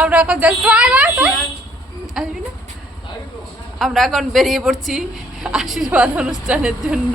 আমরা এখন আসবি না? আমরা এখন বেরিয়ে পড়ছি আশীর্বাদ অনুষ্ঠানের জন্য।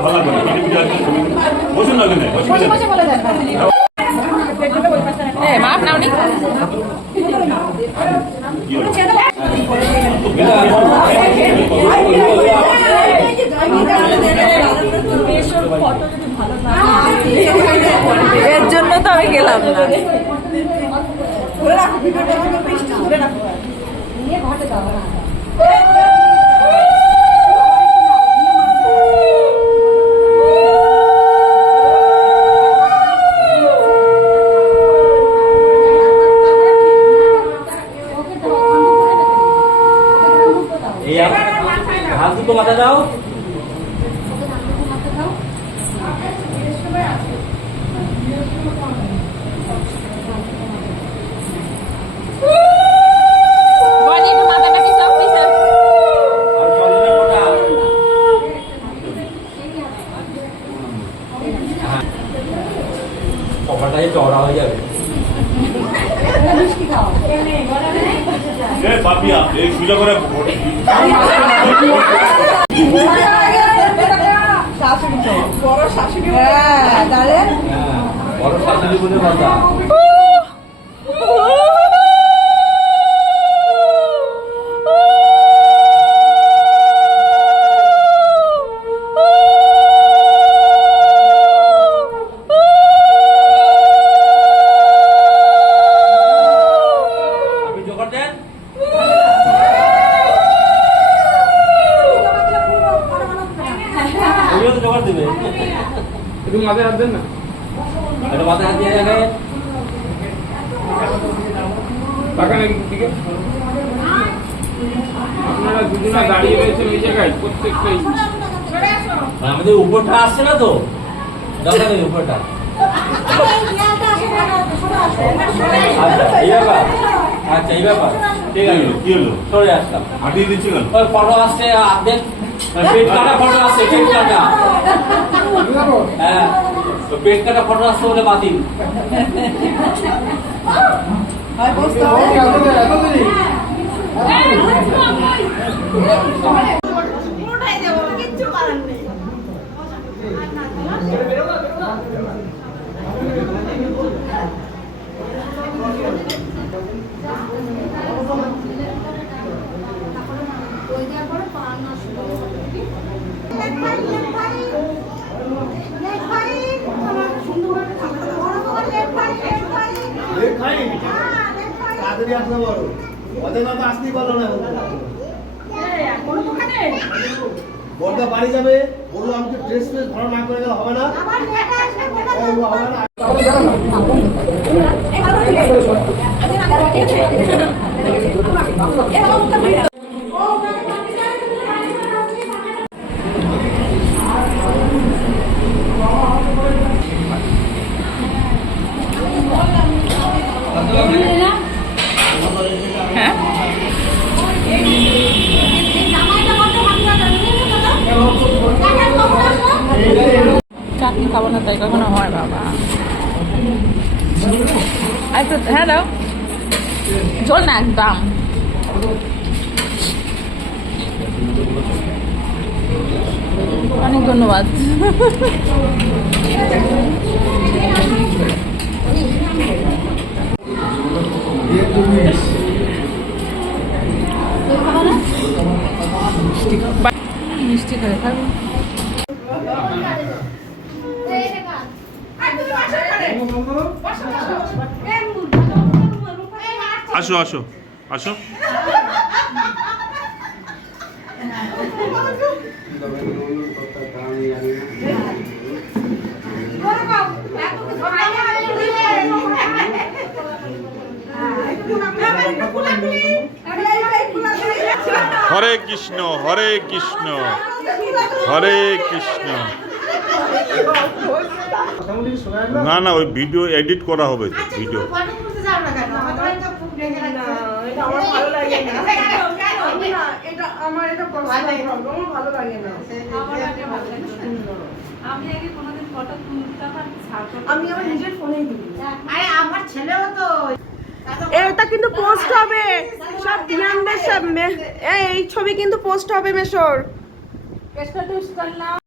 ভালো লাগবে না পিঠে পিঠে আছে বসুন না কেন অসুবিধা নেই। এ মা আপনার উনি এর জন্য তো আমি গেলাম না এই ফোঁটা। হ্যাঁ। কপালটা যে চওড়া হয়ে যাবে পাপিয়া এই করে হ্যাঁ বড় শাশুড়ি বলে কথা। একটু মাথায় হাত দেন না? একটা মাথায় হাত দিয়ে দেখেন টাকা নাকি দিকে আপনারা দুজনে দাঁড়িয়ে রয়েছেন ওই জায়গায় প্রত্যেকটাই আমাদের উপরটা আসছে না তো? নেই উপরটা। আচ্ছা এই ব্যাপার। আচ্ছা এই ব্যাপার। ঠিক আছে। কি হলো? সরে আসলাম। হাঁটিয়ে দিচ্ছে কেন? ফটো আসছে অর্ধেক পেট কাটা ফটো আসছে পেট কাটা। হ্যাঁ তো পেট কাটা ফটো আসছে বলে বাতিল। তাড়াতাড়ি আসতে পারো অযথা তো আসতেই পারল না বড়দা বাড়ি যাবে বলল আমাকে ড্রেস ফ্রেস ভালো না করে গেলে হবে না। হবে না। হ্যাঁ খাব না, তাই কখনো হয় বাবা। একটু হ্যাঁ দাও ঝোল না একদম। অনেক ধন্যবাদ। মিষ্টি করে খাব। আসো আসো আসো। হরে কৃষ্ণ হরে কৃষ্ণ হরে কৃষ্ণ। না না না ওই ভিডিও এডিট করা হবে তো ভিডিও আমি আগে কোনোদিন ফটো তুলতাম আর ছাড়তাম আমি আমার নিজের ফোনেই দিই। আরে আমার ছেলেও তো এটা কিন্তু পোস্ট হবে। সব এই এই ছবি কিন্তু পোস্ট হবে মেশোর।